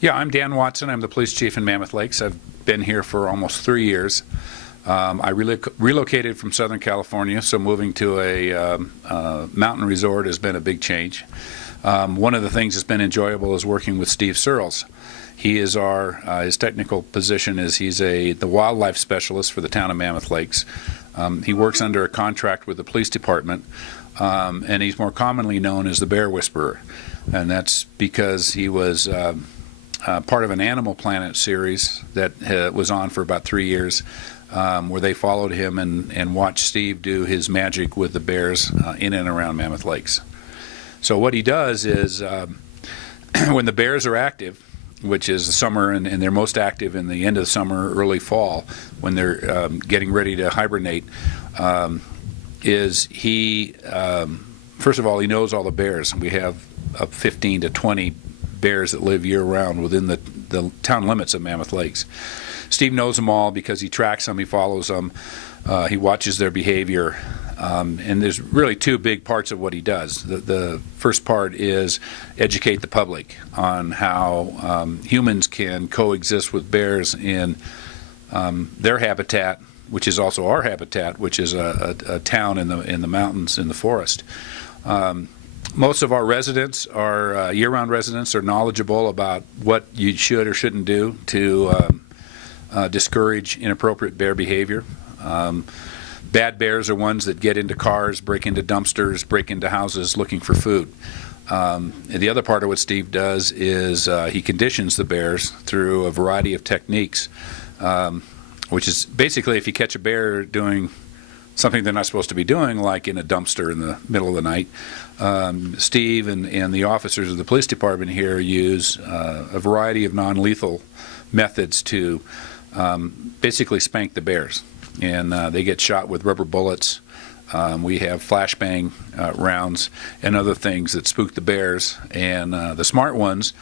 Yeah, I'm Dan Watson. I'm the police chief in Mammoth Lakes. I've been here for almost 3 years. I relocated from Southern California, so moving to a mountain resort has been a big change. One of the things that's been enjoyable is working with Steve Searles. He is his technical position is he's the wildlife specialist for the town of Mammoth Lakes. He works under a contract with the police department, and he's more commonly known as the Bear Whisperer. And that's because he was part of an Animal Planet series that was on for about 3 years, where they followed him and watched Steve do his magic with the bears in and around Mammoth Lakes. So what he does is when the bears are active, which is the summer, and they're most active in the end of the summer, early fall, when they're getting ready to hibernate, is he, first of all, he knows all the bears. We have 15 to 20 bears that live year-round within the town limits of Mammoth Lakes. Steve knows them all because he tracks them, he follows them, he watches their behavior, and there's really two big parts of what he does. The first part is educate the public on how humans can coexist with bears in their habitat, which is also our habitat, which is a town in the mountains, in the forest. Most of our residents, our year-round residents, are knowledgeable about what you should or shouldn't do to discourage inappropriate bear behavior. Bad bears are ones that get into cars, break into dumpsters, break into houses looking for food. And the other part of what Steve does is he conditions the bears through a variety of techniques, which is basically if you catch a bear doing something they're not supposed to be doing, like in a dumpster in the middle of the night, Steve and the officers of the police department here use a variety of non-lethal methods to basically spank the bears. And they get shot with rubber bullets. We have flashbang rounds and other things that spook the bears. And the smart ones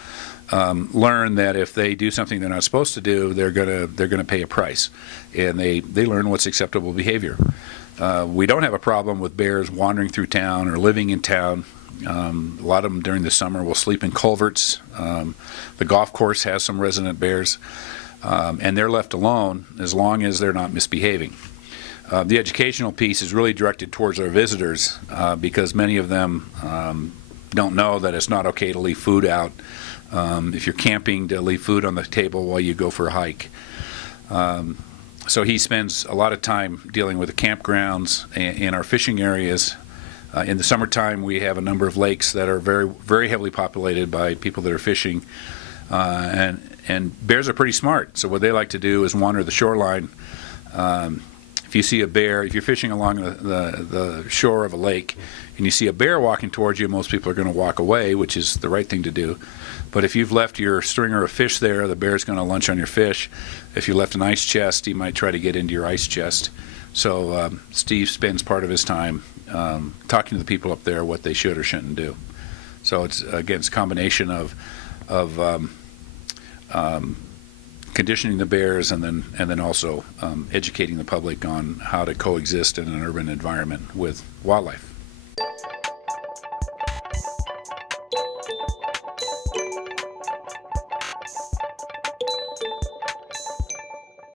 learn that if they do something they're not supposed to do, they're gonna pay a price, and they learn what's acceptable behavior. We don't have a problem with bears wandering through town or living in town. A lot of them during the summer will sleep in culverts. The golf course has some resident bears, and they're left alone as long as they're not misbehaving. The educational piece is really directed towards our visitors because many of them don't know that it's not okay to leave food out. If you're camping, to leave food on the table while you go for a hike. So he spends a lot of time dealing with the campgrounds and our fishing areas. In the summertime, we have a number of lakes that are very, very heavily populated by people that are fishing. And bears are pretty smart. So what they like to do is wander the shoreline. If you see a bear, if you're fishing along the shore of a lake and you see a bear walking towards you, most people are going to walk away, which is the right thing to do. But if you've left your stringer of fish there, the bear's going to lunch on your fish. If you left an ice chest, he might try to get into your ice chest. So Steve spends part of his time talking to the people up there what they should or shouldn't do. So it's, again, it's a combination of conditioning the bears and then also educating the public on how to coexist in an urban environment with wildlife.